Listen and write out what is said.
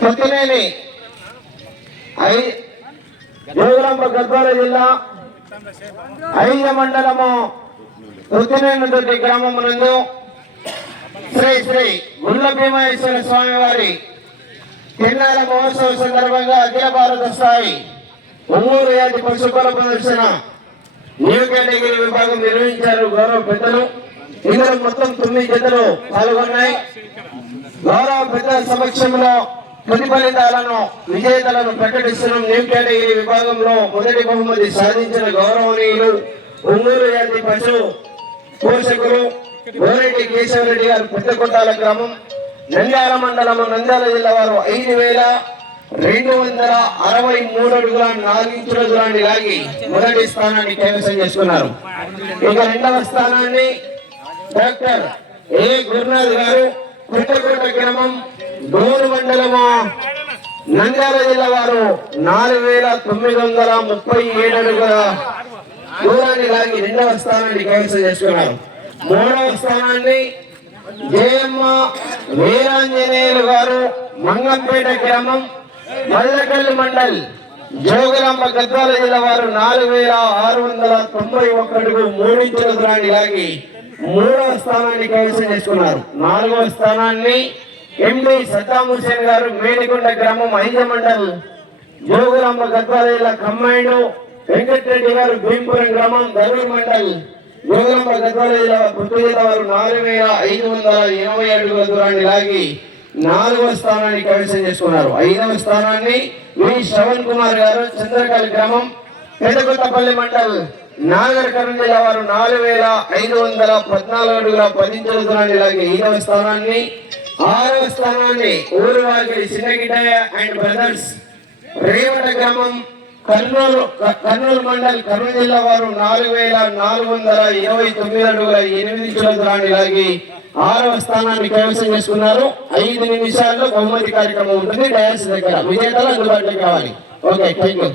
కొత్తినేని జోగులాంబ గద్వాల జిల్లా ఐద మండలము కొత్తినేని గ్రామం నందు శ్రీ శ్రీ గుళ్ళ భీమేశ్వర స్వామి వారి తిన్నాల మహోత్సవం సందర్భంగా అఖిల భారత స్థాయి ఒంగోలు యాతి పశుబల ప్రదర్శన న్యూ కేటగిరీ విభాగం నిర్వహించారు గౌరవ పెద్దలు. ఇందులో మొత్తం తొమ్మిది జతలు పాల్గొన్నాయి. గౌరవ పెద్ద సమక్షంలో తుది ఫలితాలను విజేతలను ప్రకటిస్తున్న న్యూ కేటగిరీ విభాగంలో మొదటి బహుమతి సాధించిన గౌరవనీయులు ఒంగోలు జాతి పశు పోషకులు గోరెడ్డి కేశవరెడ్డి గారు పెద్దకొట్టాల గ్రామం నంద్యాల మండలం నంద్యాల జిల్లా వారు ఐదు వేల రెండు వందల అరవై మూడు అడుగుల నాలుగు దూరాన్ని లాగి మొదటి స్థానాన్ని కైవసం చేసుకున్నారు. ఇక రెండవ స్థానాన్ని డాక్టర్ ఏ గురునాథ్ గారు పుట్టకోట గ్రామం డోరు మండలము నంద్యాల జిల్లా వారు నాలుగు వేల తొమ్మిది వందల ముప్పై ఏడు అడుగుల దూరాన్ని లాగి రెండవ స్థానాన్ని కైవసం చేసుకున్నారు. మూడవ స్థానాన్ని జయమ్మ వీరాంజనేయులు గారు మంగంపేట గ్రామం మల్లకల్లి మండల్ జోగులాంబ గద్వాల జిల్లా వారు నాలుగు వేల ఆరు వందల తొంభై ఒక్కడుగు మూడించుల దూరాన్ని లాగి మూడవ స్థానాన్ని కైవసం చేసుకున్నారు. నాలుగవ స్థానాన్ని ఎండి సద్దాం హుసేన్ గారు మేడికొండ గ్రామం ఐజ మండల్ జోగురామ్మ గద్వాల కమ్మాయిడు వెంకటరెడ్డి గారు భీంపురం గ్రామం దరూర్ మండల్ జోగురామ్మ గద్వాల జిల్లా పుత్తూరు వారు నాలుగు వేల ఐదు వందల ఎనభై అడుగుల దూరాన్ని లాగి నాలుగవ స్థానాన్ని కైవసం చేసుకున్నారు. ఐదవ స్థానాన్ని వి. శ్రవణ్ కుమార్ గారు చంద్రకాళి గ్రామం పెదకొత్తపల్లి మండల్ నాగర్ కర్నూలు జిల్లా వారు నాలుగు వేల ఐదు వందల పద్నాలుగు అడుగుల పదించుల దూరాన్ని లాగి ఐదవ స్థానాన్ని ఆరవ స్థానాన్ని ఊరువాగిరి చిన్నగిడ్డయ్య అండ్ బ్రదర్స్ రేవట గ్రామం కర్నూలు కర్నూలు మండల్ కర్నూలు జిల్లా వారు నాలుగు వేల నాలుగు వందల ఇరవై తొమ్మిది అడుగుల ఎనిమిది కిలో దూరాన్ని లాగి ఆరవ స్థానాన్ని కైవసం చేసుకున్నారు. ఐదు నిమిషాల్లో బహుమతి కార్యక్రమం ఉంటుంది. డయాస్ దగ్గర విజేతలు అందుబాటులో కావాలి ఓకే థ్యాంక్ యూ.